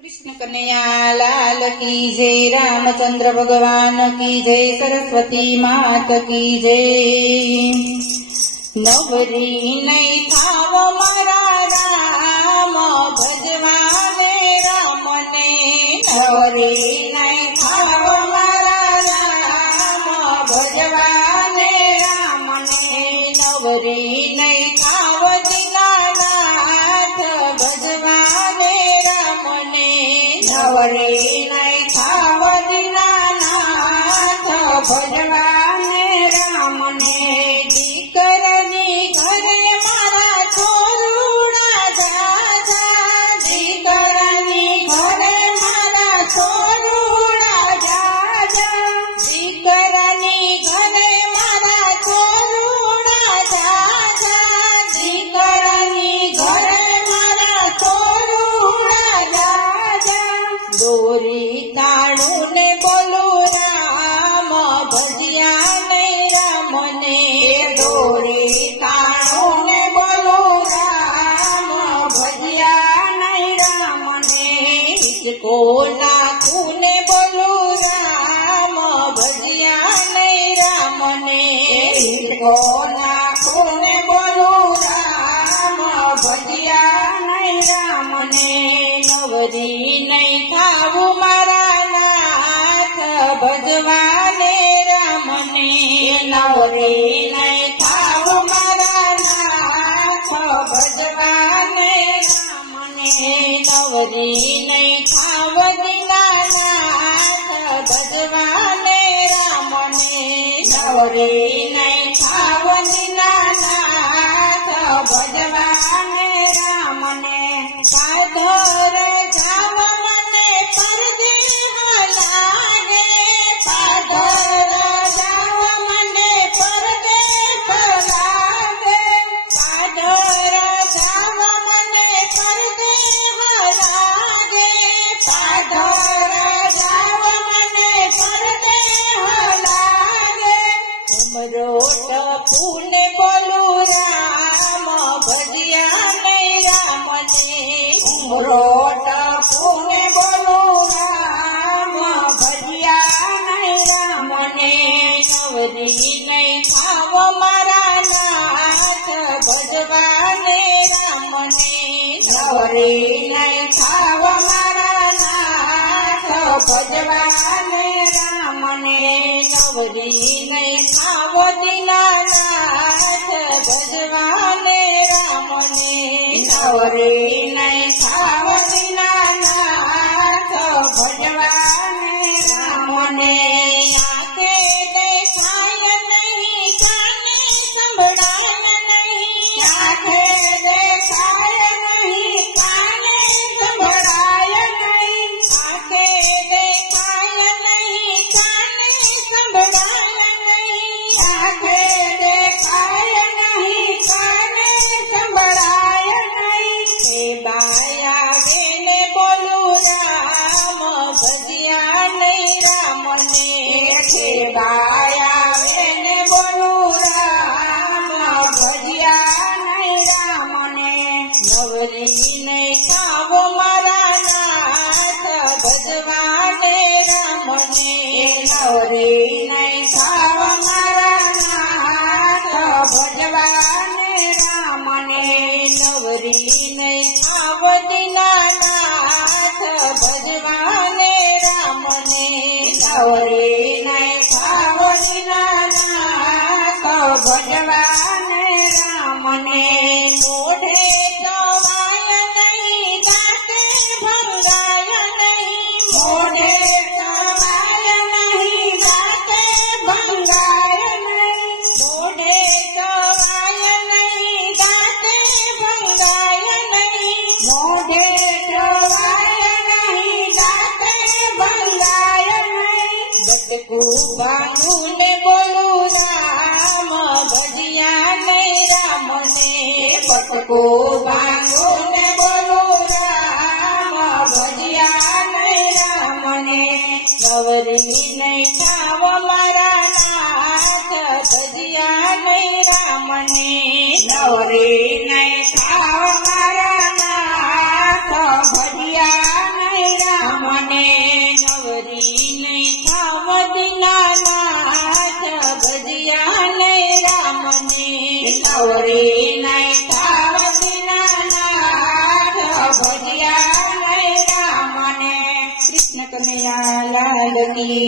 कृष्ण कन्हैया लाल की जय, रामचंद्र भगवान की जय, सरस्वती मात की जय। नवरी नहीं थाव मारा राम, भजवाने राम ने। नवरी नहीं थाव मारा राम, भजवाने राम ने। नवरी नहीं थाव दीनानाथ, भजवाने राम ने। नवरी नहीं थाव दीनानाथ, भजवाने राम ने। दीकरनी घरे मारा छोरुड़ा जाजा, दीकरनी घरे मारा छोरुड़ा जाजा। दीकरनी घरे मारा छोरुड़ा जाजा, दीकरनी घरे मारा छोरुड़ा जाजा। दोरी ताणू ने बोलू राम, भजिया नहीं राम ने। दोरी ताणू ने बोलू राम, भजिया नहीं राम ने। इसको नाखू ने बोलू राम, भजिया नहीं राम ने। इसको नाखू ने बोलू राम, भजिया नहीं राम ने। नवरी नहीं थावू मारा नाथ, भजवाने राम ने। नवरी नहीं थावू मारा नाथ, भजवाने राम ने। नवरी नहीं थाव दीनानाथ, भजवाने राम ने। नवरी नहीं थाव दीनानाथ, भजवाने राम ने। पाधर जाव मने परदेह लागे, पाधर जाव मने परदेह लागे। पाधर जाव मने परदेह लागे, पाधर जाव मने परदेह लागे। उमरोट फूले बोलू राम, भजिया नहीं राम ने। उमरोट फूले बोलू राम, भजिया नहीं राम ने। नवरी नहीं थाव मारा नाथ, भजवाने राम ने। नवरी नहीं थाव मारा नाथ, भजवाने राम ने। नवरी नहीं थाव दीनानाथ, भजवाने राम ने। नवरी नहीं थाव दीनानाथ, भजवाने राम ने। आंखे देखाय नहीं, काने संभळाय नहीं। आंखे देखाय नहीं, काने संभळाय नहीं। आंखे देखाय नहीं, काने संभळाय नहीं। आंखे देखाय नहीं, काने संभळाय नहीं। हे बाया वेने बोलू राम, भजिया नहीं राम ने। हे बाया वेने बोलू राम, भजिया नहीं राम ने। नवरी नहीं थाव मारा नाथ, भजवाने राम ने। नवरी नहीं थाव मारा नाथ, भजवाने राम ने। नवरी नहीं थाव दीनानाथ, भजवाने राम ने। नवरी नहीं थाव दीनानाथ, भजवाने राम ने। मोढे गवाय नहीं, दाते भंगाय नहीं। मोढे गवाय नहीं, दाते भंगाय नहीं। मोढे गवाय नहीं, दाते भंगाय नहीं। मोढे गवाय नहीं, दाते भंगाय नहीं। बटकू बांधू ने बोलू राम, भजिया नहीं राम ने। बटकू बांधू ने बोलू राम, भजिया नहीं राम ने। नवरी नहीं थाव मारा नाथ, भजिया नहीं राम ने। नवरी नहीं थाव मारा नाथ, भजिया नहीं ગૌરી નહીં થાવ દીનાનાથ ભજ્યા નહીં રામને. કૃષ્ણ કનૈયા લાલ કી